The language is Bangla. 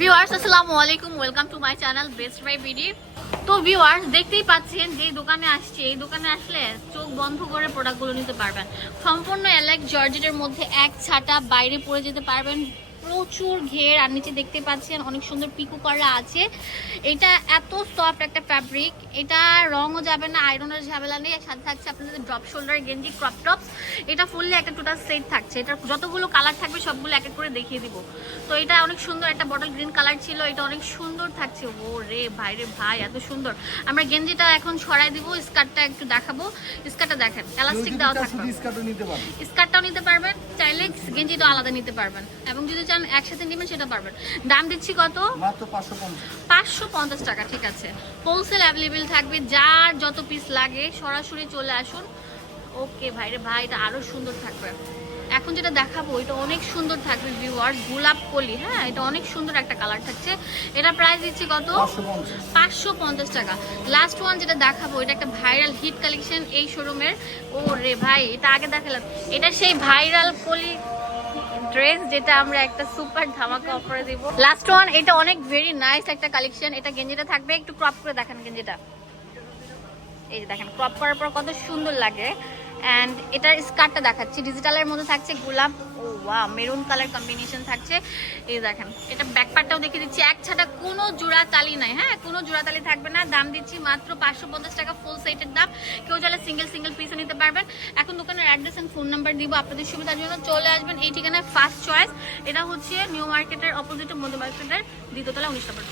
ভিউয়ার্স আসসালামু আলাইকুম welcome to my channel best buy BD তো ভিউয়ার্স দেখতেই পাচ্ছেন যে দোকানে আসছে, এই দোকানে আসলে চোখ বন্ধ করে প্রোডাক্টগুলো নিতে পারবেন। সম্পূর্ণ এলাক জর্জেটের মধ্যে এক ছাটা বাইরে পড়ে যেতে পারবেন। প্রচুর ঘের আর নিচে দেখতে পাচ্ছেন অনেক সুন্দর পিকু করা আছে। এটা এত সফট একটা ফ্যাব্রিক এটা রঙও যাবে না আয়রনের ঝামেলা নেই সাথে থাকছে আপনাদের ড্রপ শোল্ডার গেঞ্জি ক্রপ টপস এটা ফুললি একটা টোটাল সেট থাকছে। এটা যতগুলো কালার থাকবে সবগুলো এক এক করে দেখিয়ে দিব। তো এটা অনেক সুন্দর একটা বটল গ্রিন কালার ছিল এটা অনেক সুন্দর থাকছে। ও রে ভাই রে ভাই এত সুন্দর। আমরা গেঞ্জিটা এখন ছড়াই দিব স্কার্টটা একটু দেখাবো। স্কার্টটা দেখেন এলাস্টিক দেওয়া থাকবে। স্কার্টটাও নিতে পারবেন চাইলে গেঞ্জিটাও আলাদা নিতে পারবেন। এবং যদি চান একসাথে নেবেন সেটা পারবেন। দাম দিচ্ছি কত? মাত্র পাঁচশো পঞ্চাশ। টাকা ঠিক আছে। হোলসেল অ্যাভেলেবেল থাকবে যার যত পিস লাগে সরাসরি চলে আসুন। ওকে ভাই রে ভাই এটা আরও সুন্দর থাকবে। এখন যেটা দেখাবো এটা অনেক সুন্দর থাকবে ভিউয়ার গোলাপ কলি হ্যাঁ? এটা অনেক সুন্দর একটা কালার থাকছে। এটা প্রাইস দিচ্ছি কত? পাঁচশো পঞ্চাশ। পাঁচশো পঞ্চাশ টাকা। লাস্ট ওয়ান যেটা দেখাবো এটা একটা ভাইরাল হিট কালেকশন এই শোরুমের ও রে ভাই এটা আগে দেখালাম। এটা সেই ভাইরাল কলি ড্রেস যেটা আমরা একটা সুপার ধামাকা অফারে দিব। লাস্ট ওয়ান এটা অনেক ভেরি নাইস একটা কালেকশন এটা গেঞ্জিটা থাকবে, একটু ক্রপ করে দেখান গেঞ্জিটা। এই যে দেখেন ক্রপ করার পর কত সুন্দর লাগে। অ্যান্ড এটার স্কার্টটা দেখাচ্ছি। ডিজিটালের মধ্যে থাকছে গোলাপ, ও ওয়া মেরুন কালার কম্বিনেশন থাকছে। এই দেখেন, এটা ব্যাকপার্টটাও দেখিয়ে দিচ্ছি। এক ছাটা কোনো জোড়া তালি নাই হ্যাঁ? কোনো জোড়া তালি থাকবে না। দাম দিচ্ছি মাত্র পাঁচশো পঞ্চাশ টাকা ফুল সেটের দাম। কেউ চাইলে সিঙ্গেল সিঙ্গেল পিসও নিতে পারবেন। এখন দোকানের অ্যাড্রেস অ্যান্ড ফোন নাম্বার দিব আপনাদের সুবিধার জন্য। চলে আসবেন এই ঠিকানায় ফার্স্ট চয়েস এটা হচ্ছে নিউ মার্কেটের অপোজিটে মধ্য মার্কেটের দ্বিতীয়তলা উনিশ নম্বর